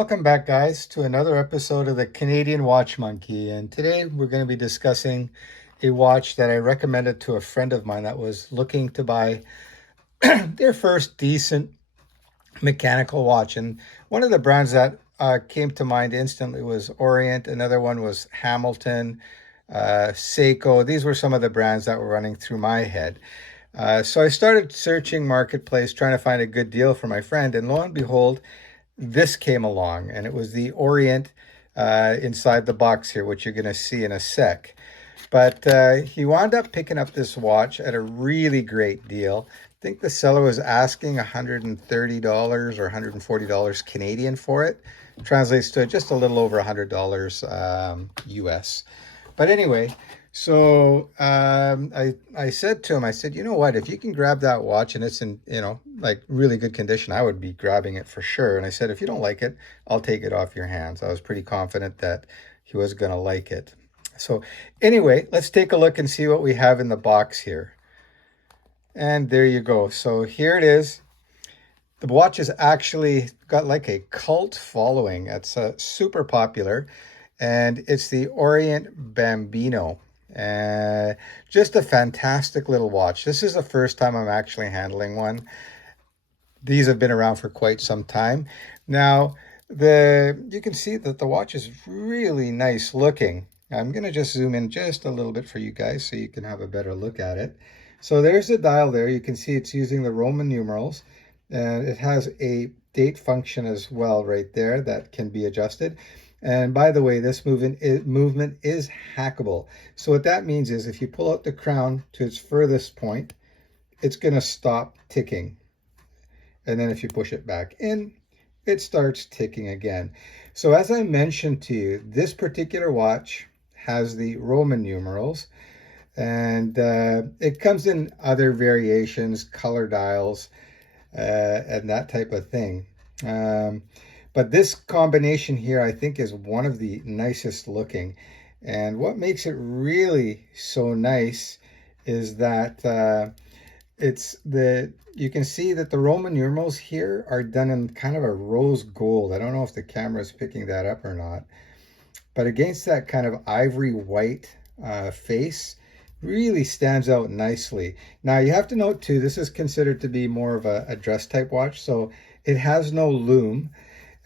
Welcome back, guys, to another episode of the Canadian Watch Monkey. And today we're going to be discussing a watch that I recommended to a friend of mine that was looking to buy their first decent mechanical watch. And one of the brands that came to mind instantly was Orient. Another one was Hamilton, Seiko. These were some of the brands that were running through my head. So I started searching Marketplace, trying to find a good deal for my friend. And lo and behold, this came along, and it was the Orient inside the box here, which you're going to see in a sec. But he wound up picking up this watch at a really great deal. I think the seller was asking $130 or $140 Canadian for it. Translates to just a little over $100 US. But anyway, so I said to him, I said, you know what, if you can grab that watch and it's in, like really good condition, I would be grabbing it for sure. And I said, if you don't like it, I'll take it off your hands. I was pretty confident that he was going to like it. So anyway, let's take a look and see what we have in the box here. And there you go. So here it is. The watch has actually got like a cult following. It's super popular. And it's the Orient Bambino. Just a fantastic little watch. This is the first time I'm actually handling one. These have been around for quite some time. Now, you can see that the watch is really nice looking. I'm going to just zoom in just a little bit for you guys so you can have a better look at it. So there's the dial there. You can see it's using the Roman numerals. And it has a date function as well right there that can be adjusted. And by the way, this movement is hackable. So what that means is if you pull out the crown to its furthest point, it's going to stop ticking. And then if you push it back in, it starts ticking again. So as I mentioned to you, this particular watch has the Roman numerals. And it comes in other variations, color dials, and that type of thing. But this combination here, I think, is one of the nicest looking. And what makes it really so nice is that you can see that the Roman numerals here are done in kind of a rose gold. I don't know if the camera is picking that up or not. But against that kind of ivory white face, really stands out nicely. Now, you have to note, too, this is considered to be more of a dress type watch. So it has no lume.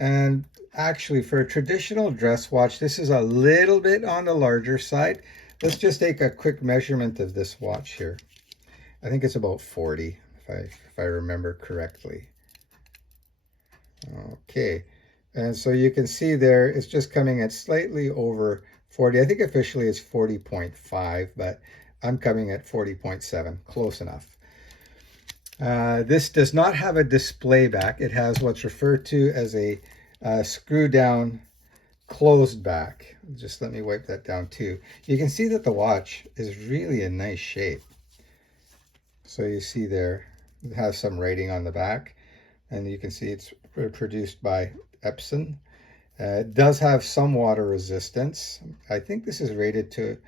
And actually, for a traditional dress watch, this is a little bit on the larger side. Let's just take a quick measurement of this watch here. I think it's about 40, if I remember correctly. Okay, and so you can see there, it's just coming at slightly over 40. I think officially it's 40.5, but I'm coming at 40.7, close enough. This does not have a display back. It has what's referred to as a screw down closed back. Just let me wipe that down too. You can see that the watch is really in nice shape. So you see there, it has some writing on the back, and you can see it's produced by Epson. It does have some water resistance. I think this is rated to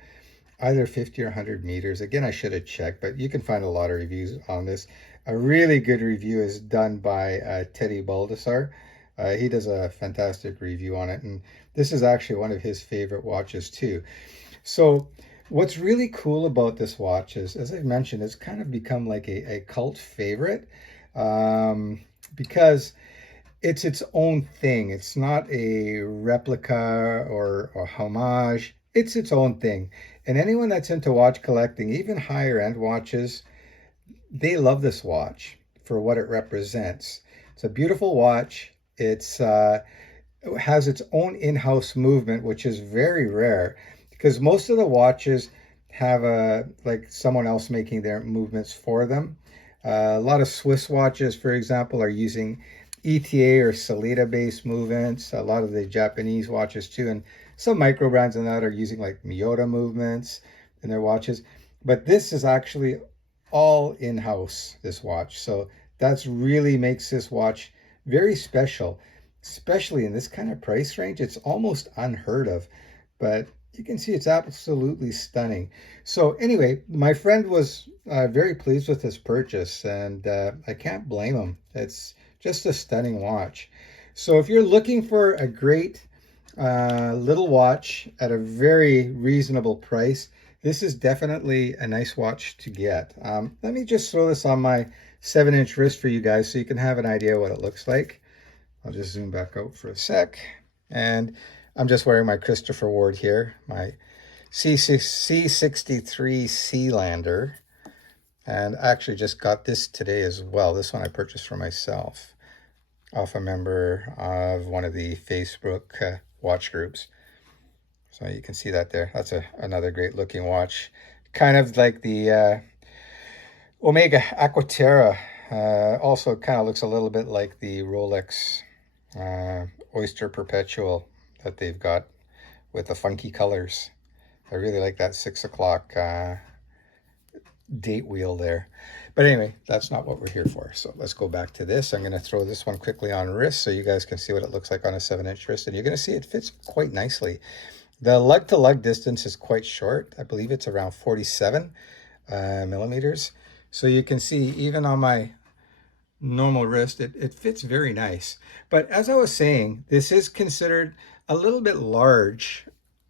either 50 or 100 meters. Again, I should have checked, but you can find a lot of reviews on this. A really good review is done by Teddy Baldessar. He does a fantastic review on it, and this is actually one of his favorite watches too. So what's really cool about this watch is, as I've mentioned, it's kind of become like a cult favorite because it's its own thing. It's not a replica or homage. It's its own thing. And anyone that's into watch collecting, even higher end watches, they love this watch for what it represents. It's a beautiful watch. It has its own in-house movement, which is very rare because most of the watches have like someone else making their movements for them. A lot of Swiss watches, for example, are using ETA or Sellita-based movements. A lot of the Japanese watches too, and some micro brands in that are using like Miyota movements in their watches. But this is actually all in-house, this watch. So that's really makes this watch very special, especially in this kind of price range. It's almost unheard of, but you can see it's absolutely stunning. So anyway, my friend was very pleased with his purchase, and I can't blame him. It's just a stunning watch. So if you're looking for a great little watch at a very reasonable price, this is definitely a nice watch to get. Let me just throw this on my 7-inch wrist for you guys so you can have an idea what it looks like. I'll just zoom back out for a sec. And I'm just wearing my Christopher Ward here, my C63 Sealander. And I actually just got this today as well. This one I purchased for myself off a member of one of the Facebook watch groups. So you can see that there. That's another great looking watch. Kind of like the Omega Aquaterra. Also kind of looks a little bit like the Rolex Oyster Perpetual that they've got with the funky colors. I really like that 6 o'clock date wheel there. But anyway, that's not what we're here for. So let's go back to this. I'm going to throw this one quickly on wrist so you guys can see what it looks like on a 7-inch wrist. And you're going to see it fits quite nicely. The lug-to-lug distance is quite short. I believe it's around 47 millimeters. So you can see even on my normal wrist, it fits very nice. But as I was saying, this is considered a little bit large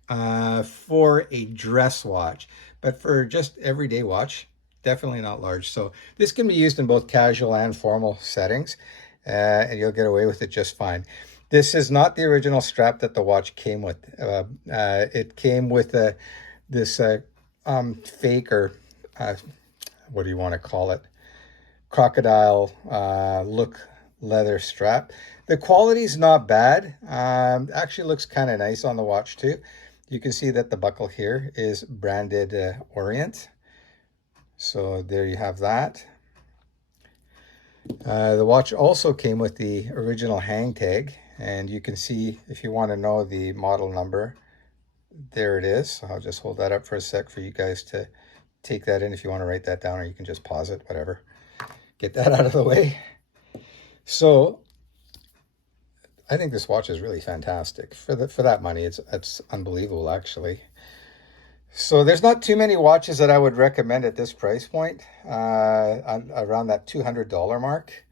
for a dress watch. But for just everyday watch, definitely not large. So this can be used in both casual and formal settings, and you'll get away with it just fine. This is not the original strap that the watch came with. It came with this fake, or what do you want to call it, crocodile look leather strap. The quality's not bad. Actually looks kind of nice on the watch too. You can see that the buckle here is branded Orient. So there you have that. The watch also came with the original hang tag, and you can see, if you want to know the model number, there it is. So I'll just hold that up for a sec for you guys to take that in if you want to write that down, or you can just pause it, whatever. Get that out of the way. So I think this watch is really fantastic. For that money, it's unbelievable, actually. So there's not too many watches that I would recommend at this price point, around that $200 mark.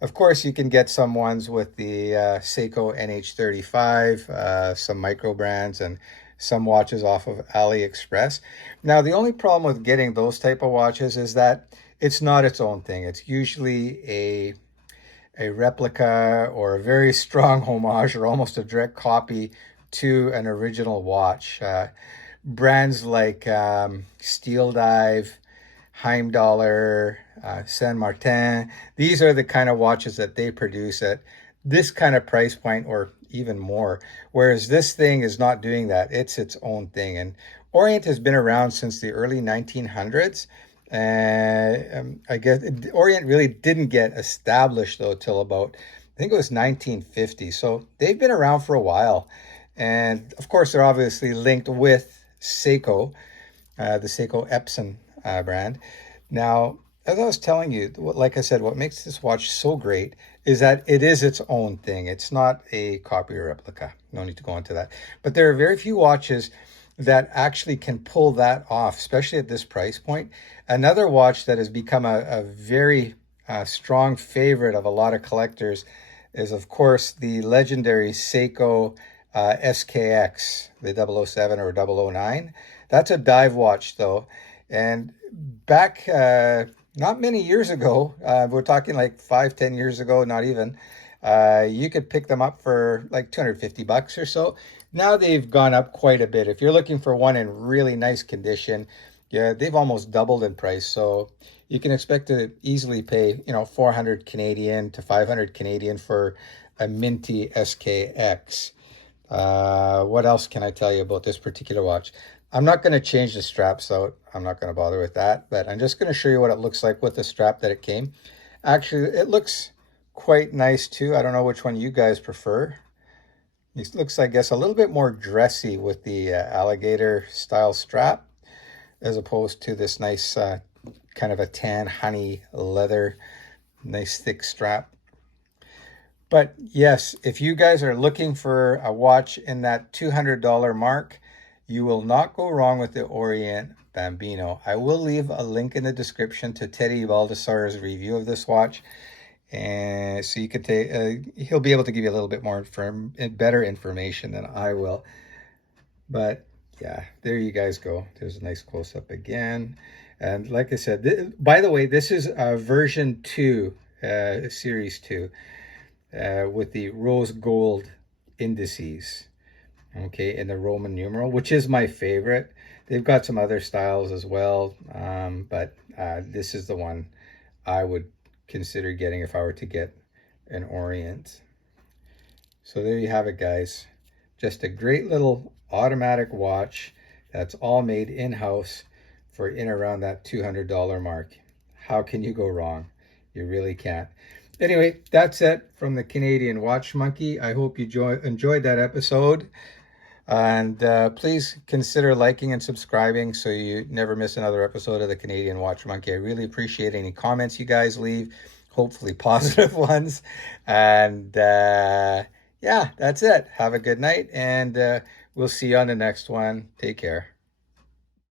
Of course, you can get some ones with the Seiko NH35, some micro brands, and some watches off of AliExpress. Now, the only problem with getting those type of watches is that it's not its own thing. It's usually a replica or a very strong homage or almost a direct copy to an original watch. Brands like Steel Dive, Heimdallr, Saint Martin, these are the kind of watches that they produce at this kind of price point or even more. Whereas this thing is not doing that. It's its own thing. And Orient has been around since the early 1900s. I guess Orient really didn't get established though till about, I think it was 1950. So they've been around for a while, and of course they're obviously linked with Seiko, the Seiko Epson brand. Now, as I was telling you, like I said, what makes this watch so great is that it is its own thing. It's not a copy or replica. No need to go into that. But there are very few watches that actually can pull that off, especially at this price point. Another watch that has become a very strong favorite of a lot of collectors is, of course, the legendary Seiko SKX, the 007 or 009. That's a dive watch, though. And back not many years ago, we're talking like 5-10 years ago, not even, you could pick them up for like $250 or so. Now they've gone up quite a bit. If you're looking for one in really nice condition, yeah, they've almost doubled in price. So you can expect to easily pay, 400 Canadian to 500 Canadian for a minty SKX. What else can I tell you about this particular watch? I'm not going to change the straps out. I'm not going to bother with that, but I'm just going to show you what it looks like with the strap that it came. Actually, it looks quite nice too. I don't know which one you guys prefer. It looks, I guess, a little bit more dressy with the alligator style strap, as opposed to this nice kind of a tan honey leather, nice thick strap. But yes, if you guys are looking for a watch in that $200 mark, you will not go wrong with the Orient Bambino. I will leave a link in the description to Teddy Baldassar's review of this watch. And so you could take, he'll be able to give you a little bit more better information than I will. But yeah, there you guys go. There's a nice close up again. And like I said, by the way, this is version 2, series 2, with the rose gold indices. Okay, in the Roman numeral, which is my favorite. They've got some other styles as well, but this is the one I would consider getting if I were to get an Orient. So there you have it, guys. Just a great little automatic watch that's all made in-house for in around that $200 mark. How can you go wrong? You really can't. Anyway, that's it from the Canadian Watch Monkey. I hope you enjoyed that episode. And please consider liking and subscribing so you never miss another episode of the Canadian Watch Monkey. I really appreciate any comments you guys leave, hopefully positive ones. And yeah, that's it. Have a good night, and we'll see you on the next one. Take care.